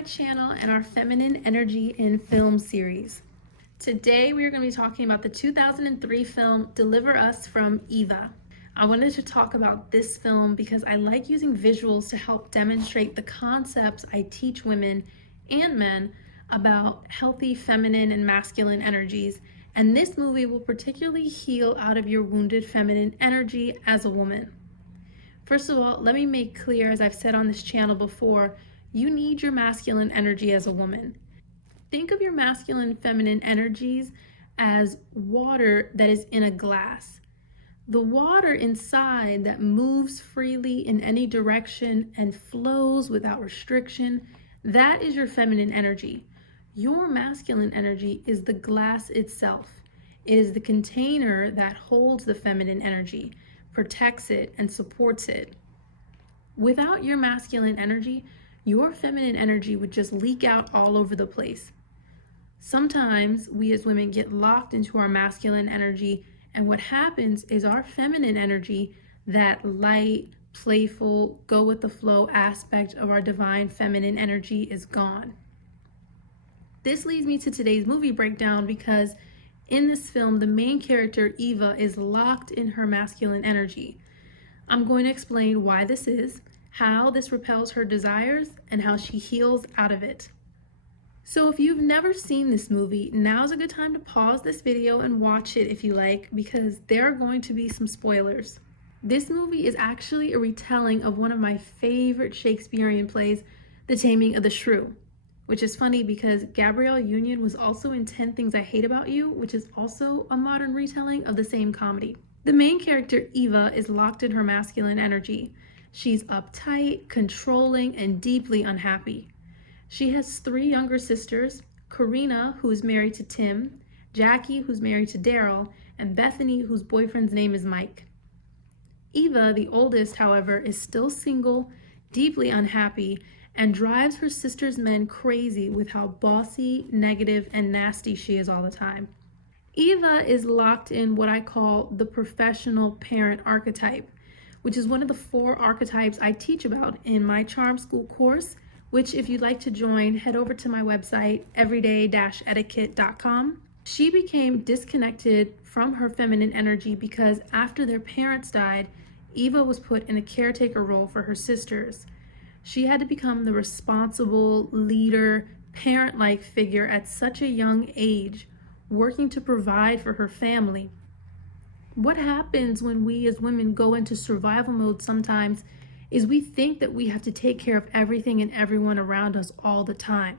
my channel and our Feminine Energy in Film series. Today we are going to be talking about the 2003 film Deliver Us from Eva. I wanted to talk about this film because I like using visuals to help demonstrate the concepts I teach women and men about healthy feminine and masculine energies, and this movie will particularly heal out of your wounded feminine energy as a woman. First of all, let me make clear, as I've said on this channel before, you need your masculine energy as a woman. Think of your masculine and feminine energies as water that is in a glass. The water inside that moves freely in any direction and flows without restriction, that is your feminine energy. Your masculine energy is the glass itself. It is the container that holds the feminine energy, protects it, and supports it. Without your masculine energy, your feminine energy would just leak out all over the place. Sometimes we as women get locked into our masculine energy, and what happens is our feminine energy, that light, playful, go with the flow aspect of our divine feminine energy, is gone. This leads me to today's movie breakdown because in this film, the main character, Eva, is locked in her masculine energy. I'm going to explain why this is, how this repels her desires, and how she heals out of it. So if you've never seen this movie, now's a good time to pause this video and watch it if you like, because there are going to be some spoilers. This movie is actually a retelling of one of my favorite Shakespearean plays, The Taming of the Shrew, which is funny because Gabrielle Union was also in 10 Things I Hate About You, which is also a modern retelling of the same comedy. The main character, Eva, is locked in her masculine energy. She's uptight, controlling, and deeply unhappy. She has 3 younger sisters, Karina, who's married to Tim, Jackie, who's married to Daryl, and Bethany, whose boyfriend's name is Mike. Eva, the oldest, however, is still single, deeply unhappy, and drives her sister's men crazy with how bossy, negative, and nasty she is all the time. Eva is locked in what I call the professional parent archetype, which is one of the 4 archetypes I teach about in my Charm School course, which if you'd like to join, head over to my website, everyday-etiquette.com. She became disconnected from her feminine energy because after their parents died, Eva was put in a caretaker role for her sisters. She had to become the responsible, leader, parent-like figure at such a young age, working to provide for her family. What happens when we as women go into survival mode sometimes is we think that we have to take care of everything and everyone around us all the time.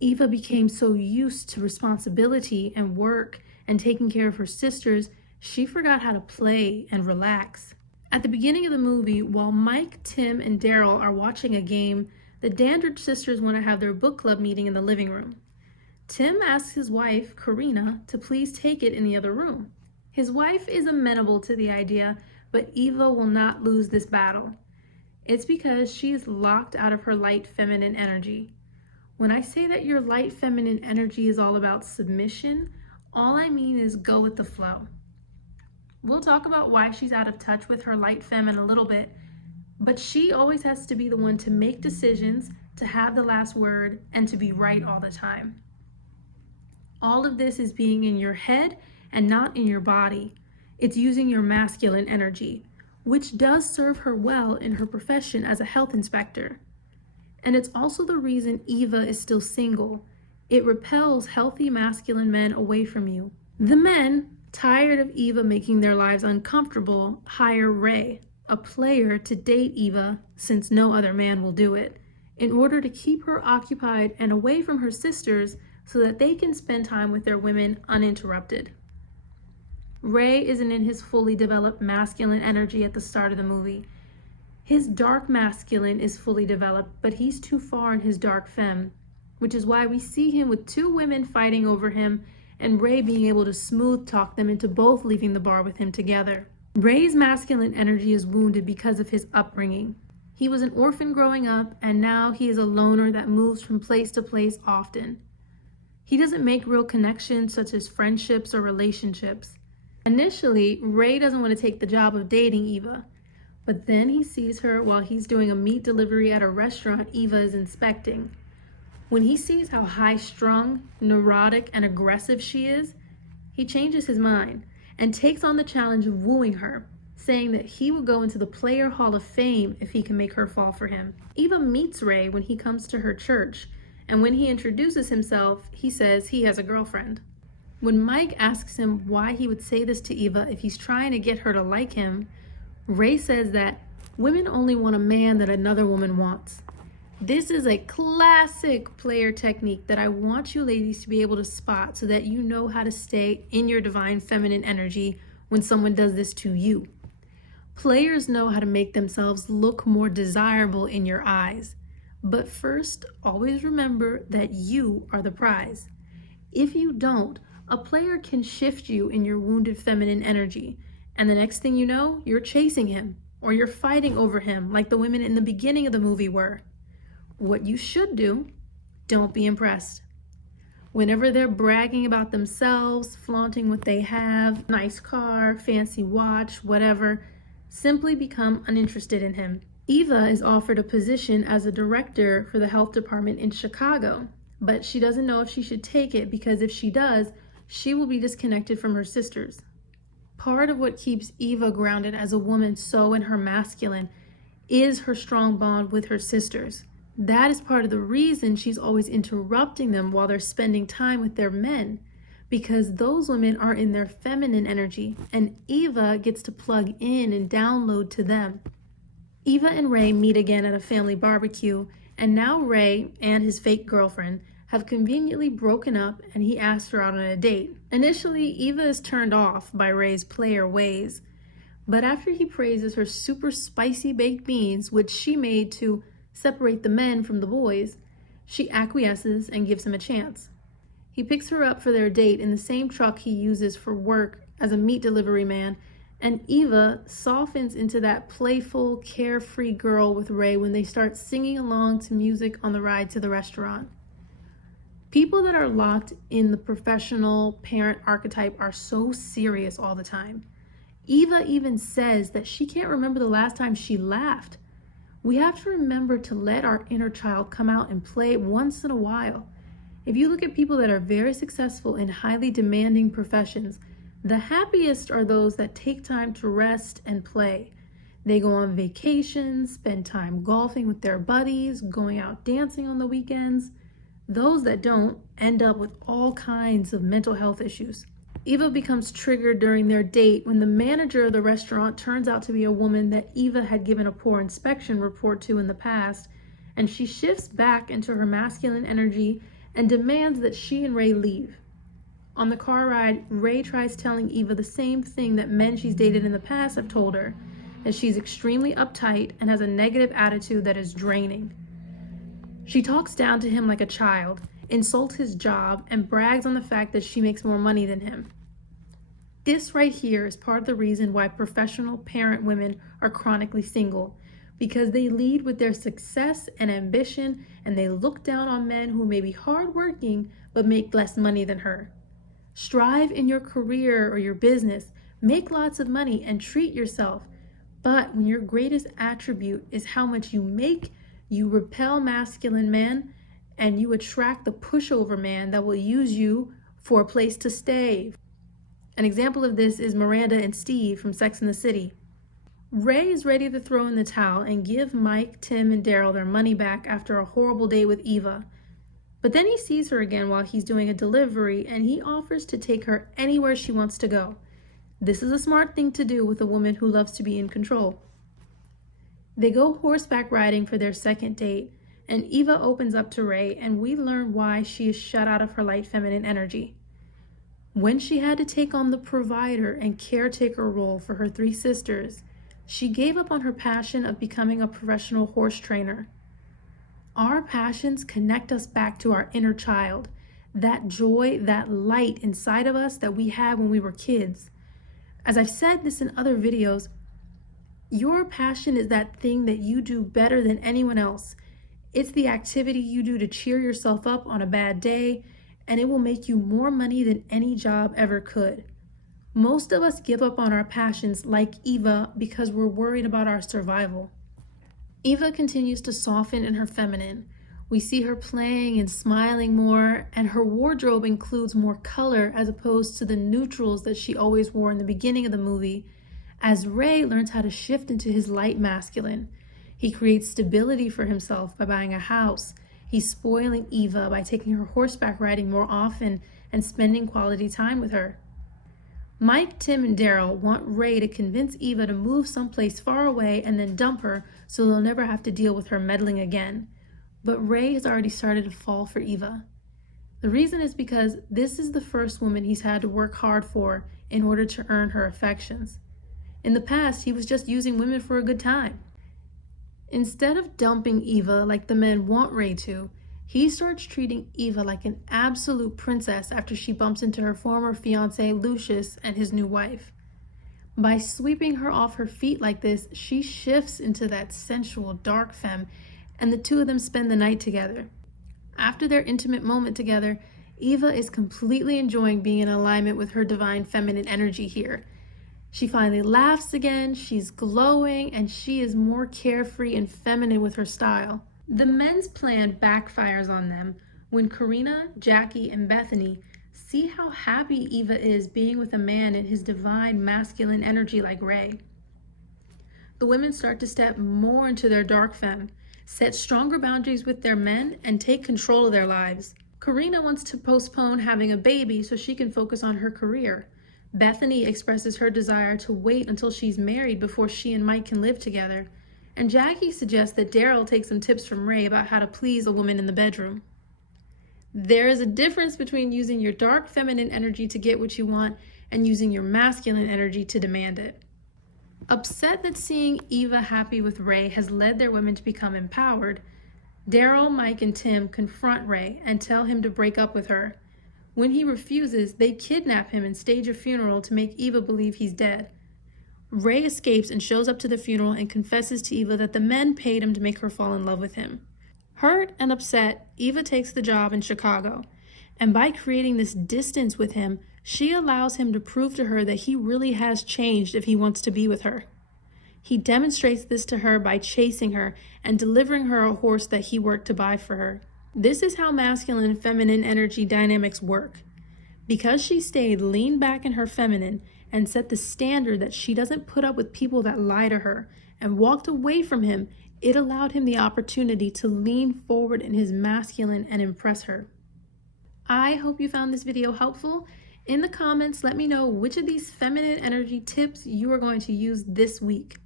Eva became so used to responsibility and work and taking care of her sisters, she forgot how to play and relax. At the beginning of the movie, while Mike, Tim, and Daryl are watching a game, the Dandridge sisters want to have their book club meeting in the living room. Tim asks his wife, Karina, to please take it in the other room. His wife is amenable to the idea, but Eva will not lose this battle. It's because she is locked out of her light feminine energy. When I say that your light feminine energy is all about submission, all I mean is go with the flow. We'll talk about why she's out of touch with her light fem in a little bit, but she always has to be the one to make decisions, to have the last word, and to be right all the time. All of this is being in your head and not in your body. It's using your masculine energy, which does serve her well in her profession as a health inspector. And it's also the reason Eva is still single. It repels healthy masculine men away from you. The men, tired of Eva making their lives uncomfortable, hire Ray, a player, to date Eva, since no other man will do it, in order to keep her occupied and away from her sisters so that they can spend time with their women uninterrupted. Ray isn't in his fully developed masculine energy at the start of the movie. His dark masculine is fully developed, but he's too far in his dark femme, which is why we see him with 2 women fighting over him and Ray being able to smooth talk them into both leaving the bar with him together. Ray's masculine energy is wounded because of his upbringing. He was an orphan growing up, and now he is a loner that moves from place to place often. He doesn't make real connections such as friendships or relationships. Initially, Ray doesn't want to take the job of dating Eva, but then he sees her while he's doing a meat delivery at a restaurant Eva is inspecting. When he sees how high-strung, neurotic, and aggressive she is, he changes his mind and takes on the challenge of wooing her, saying that he will go into the Player Hall of Fame if he can make her fall for him. Eva meets Ray when he comes to her church, and when he introduces himself, he says he has a girlfriend. When Mike asks him why he would say this to Eva if he's trying to get her to like him, Ray says that women only want a man that another woman wants. This is a classic player technique that I want you ladies to be able to spot so that you know how to stay in your divine feminine energy when someone does this to you. Players know how to make themselves look more desirable in your eyes. But first, always remember that you are the prize. If you don't, a player can shift you in your wounded feminine energy, and the next thing you know, you're chasing him, or you're fighting over him like the women in the beginning of the movie were. What you should do, don't be impressed. Whenever they're bragging about themselves, flaunting what they have, nice car, fancy watch, whatever, simply become uninterested in him. Eva is offered a position as a director for the health department in Chicago, but she doesn't know if she should take it because if she does, she will be disconnected from her sisters. Part of what keeps Eva grounded as a woman so in her masculine is her strong bond with her sisters. That is part of the reason she's always interrupting them while they're spending time with their men, because those women are in their feminine energy, and Eva gets to plug in and download to them. Eva and Ray meet again at a family barbecue, and now Ray and his fake girlfriend have conveniently broken up and he asks her out on a date. Initially, Eva is turned off by Ray's player ways, but after he praises her super spicy baked beans, which she made to separate the men from the boys, she acquiesces and gives him a chance. He picks her up for their date in the same truck he uses for work as a meat delivery man, and Eva softens into that playful, carefree girl with Ray when they start singing along to music on the ride to the restaurant. People that are locked in the professional parent archetype are so serious all the time. Eva even says that she can't remember the last time she laughed. We have to remember to let our inner child come out and play once in a while. If you look at people that are very successful in highly demanding professions, the happiest are those that take time to rest and play. They go on vacations, spend time golfing with their buddies, going out dancing on the weekends. Those that don't end up with all kinds of mental health issues. Eva becomes triggered during their date when the manager of the restaurant turns out to be a woman that Eva had given a poor inspection report to in the past, and she shifts back into her masculine energy and demands that she and Ray leave. On the car ride, Ray tries telling Eva the same thing that men she's dated in the past have told her, that she's extremely uptight and has a negative attitude that is draining. She talks down to him like a child, insults his job, and brags on the fact that she makes more money than him. This right here is part of the reason why professional parent women are chronically single, because they lead with their success and ambition, and they look down on men who may be hardworking but make less money than her. Strive in your career or your business, make lots of money, and treat yourself. But when your greatest attribute is how much you make, you repel masculine men, and you attract the pushover man that will use you for a place to stay. An example of this is Miranda and Steve from Sex and the City. Ray is ready to throw in the towel and give Mike, Tim, and Daryl their money back after a horrible day with Eva. But then he sees her again while he's doing a delivery, and he offers to take her anywhere she wants to go. This is a smart thing to do with a woman who loves to be in control. They go horseback riding for their second date, and Eva opens up to Ray, and we learn why she is shut out of her light feminine energy. When she had to take on the provider and caretaker role for her 3 sisters, she gave up on her passion of becoming a professional horse trainer. Our passions connect us back to our inner child, that joy, that light inside of us that we had when we were kids. As I've said this in other videos, your passion is that thing that you do better than anyone else. It's the activity you do to cheer yourself up on a bad day, and it will make you more money than any job ever could. Most of us give up on our passions like Eva because we're worried about our survival. Eva continues to soften in her feminine. We see her playing and smiling more, and her wardrobe includes more color as opposed to the neutrals that she always wore in the beginning of the movie, as Ray learns how to shift into his light masculine. He creates stability for himself by buying a house. He's spoiling Eva by taking her horseback riding more often and spending quality time with her. Mike, Tim, and Daryl want Ray to convince Eva to move someplace far away and then dump her so they'll never have to deal with her meddling again. But Ray has already started to fall for Eva. The reason is because this is the first woman he's had to work hard for in order to earn her affections. In the past, he was just using women for a good time. Instead of dumping Eva like the men want Ray to, he starts treating Eva like an absolute princess after she bumps into her former fiance Lucius and his new wife. By sweeping her off her feet like this, she shifts into that sensual dark femme, and the two of them spend the night together. After their intimate moment together, Eva is completely enjoying being in alignment with her divine feminine energy here. She finally laughs again, she's glowing, and she is more carefree and feminine with her style. The men's plan backfires on them when Karina, Jackie, and Bethany see how happy Eva is being with a man in his divine masculine energy like Ray. The women start to step more into their dark femme, set stronger boundaries with their men, and take control of their lives. Karina wants to postpone having a baby so she can focus on her career. Bethany expresses her desire to wait until she's married before she and Mike can live together. And Jackie suggests that Daryl take some tips from Ray about how to please a woman in the bedroom. There is a difference between using your dark feminine energy to get what you want and using your masculine energy to demand it. Upset that seeing Eva happy with Ray has led their women to become empowered, Daryl, Mike, and Tim confront Ray and tell him to break up with her. When he refuses, they kidnap him and stage a funeral to make Eva believe he's dead. Ray escapes and shows up to the funeral and confesses to Eva that the men paid him to make her fall in love with him. Hurt and upset, Eva takes the job in Chicago, and by creating this distance with him, she allows him to prove to her that he really has changed if he wants to be with her. He demonstrates this to her by chasing her and delivering her a horse that he worked to buy for her. This is how masculine and feminine energy dynamics work. Because she stayed lean back in her feminine and set the standard that she doesn't put up with people that lie to her and walked away from him, it allowed him the opportunity to lean forward in his masculine and impress her. I hope you found this video helpful. In the comments, let me know which of these feminine energy tips you are going to use this week.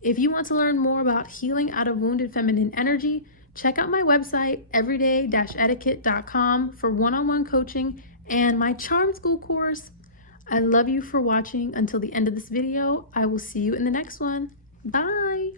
If you want to learn more about healing out of wounded feminine energy, check out my website, everyday-etiquette.com, for one-on-one coaching and my Charm School course. I love you for watching until the end of this video. I will see you in the next one. Bye!